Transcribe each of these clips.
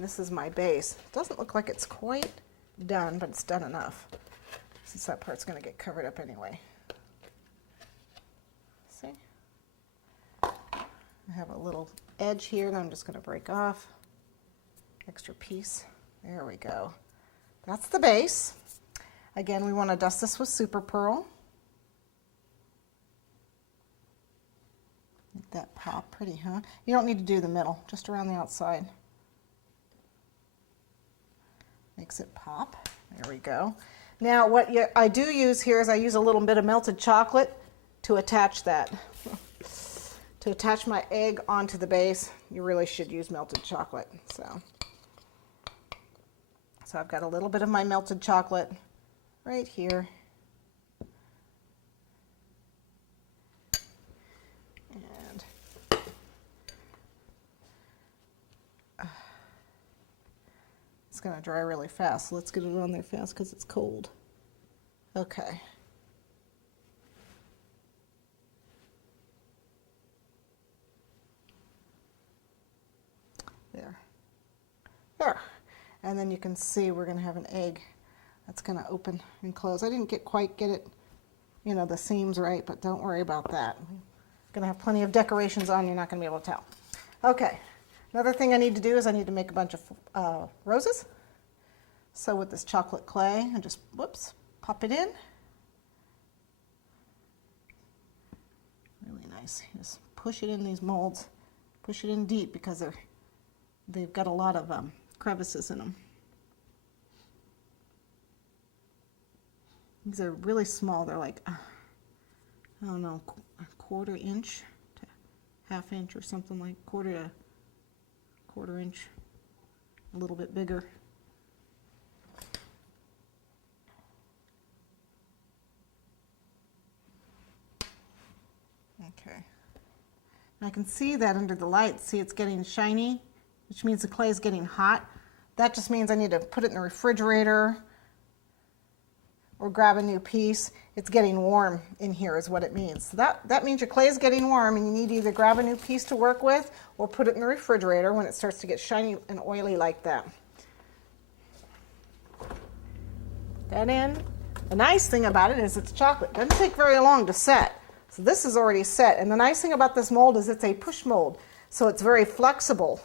And this is my base. It doesn't look like it's quite done, but it's done enough, since that part's going to get covered up anyway. See? I have a little edge here that I'm just going to break off. Extra piece. There we go. That's the base. Again, we want to dust this with Super Pearl. Make that pop pretty, huh? You don't need to do the middle, just around the outside. Makes it pop. There we go. Now what I do use here is I use a little bit of melted chocolate to attach that. To attach my egg onto the base, you really should use melted chocolate. So I've got a little bit of my melted chocolate right here. And it's going to dry really fast. So let's get it on there fast because it's cold. Okay. There. And then you can see we're going to have an egg that's going to open and close. I didn't quite get it, you know, the seams right, but don't worry about that. I'm going to have plenty of decorations on. You're not going to be able to tell. Okay. Another thing I need to do is I need to make a bunch of roses. So with this chocolate clay, I just, whoops, pop it in. Really nice. Just push it in these molds. Push it in deep because they've got a lot of crevices in them. These are really small. They're like, I don't know, a quarter inch to half inch or something, like quarter to quarter inch, a little bit bigger. Okay. And I can see that under the light. See, it's getting shiny, which means the clay is getting hot. That just means I need to put it in the refrigerator or grab a new piece. It's getting warm in here is what it means. So that means your clay is getting warm and you need to either grab a new piece to work with or put it in the refrigerator when it starts to get shiny and oily like that. That in. The nice thing about it is it's chocolate. It doesn't take very long to set. So this is already set. And the nice thing about this mold is it's a push mold. So it's very flexible.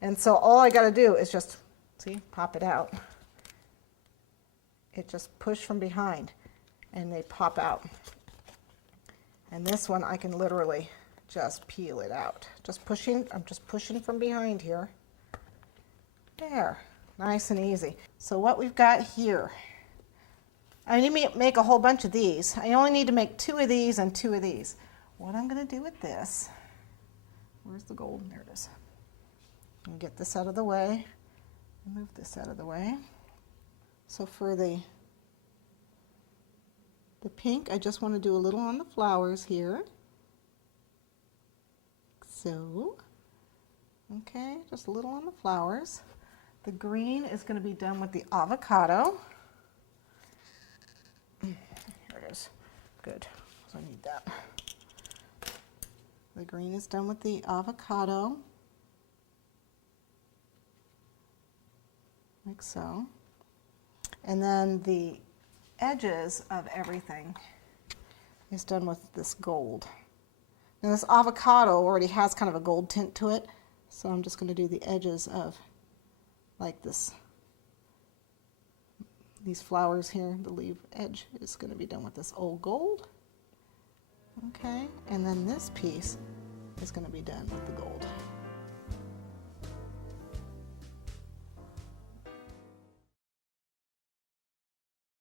And so all I got to do is just, see, pop it out. It just push from behind and they pop out. And this one I can literally just peel it out. Just pushing, I'm just pushing from behind here. There, nice and easy. So what we've got here, I need to make a whole bunch of these. I only need to make 2 of these and 2 of these. What I'm going to do with this, where's the gold? There it is. And get this out of the way, move this out of the way. So for the pink, I just want to do a little on the flowers here. So, okay, just a little on the flowers. The green is going to be done with the avocado. Here it is. Good. So I need that. The green is done with the avocado. Like so. And then the edges of everything is done with this gold. Now this avocado already has kind of a gold tint to it, so I'm just going to do the edges of like this. These flowers here, the leaf edge is going to be done with this old gold. Okay, and then this piece is going to be done with the gold.